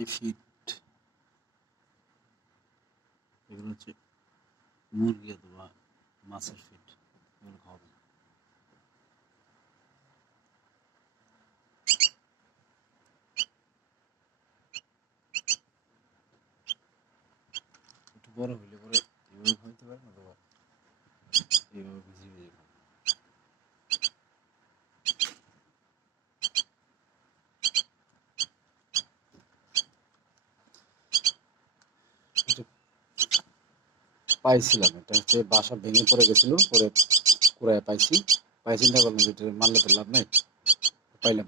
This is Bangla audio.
এই ফিট এগুলো হচ্ছে মুরগি অথবা মাছের ফিট, এগুলো খাওয়াবেন। একটু বড় হইলে পরে এভাবে খাইতে পারেন অথবা এইভাবে ভিজিয়ে ভিজিয়ে খাবেন। পাইছিলাম, এটা হচ্ছে বাসা ভেঙে পড়ে গেছিল, পরে কুড়ায় পাইছি, চিন্তা করলাম যে এটা মারলে তো লাভ নাই, পাইলাম।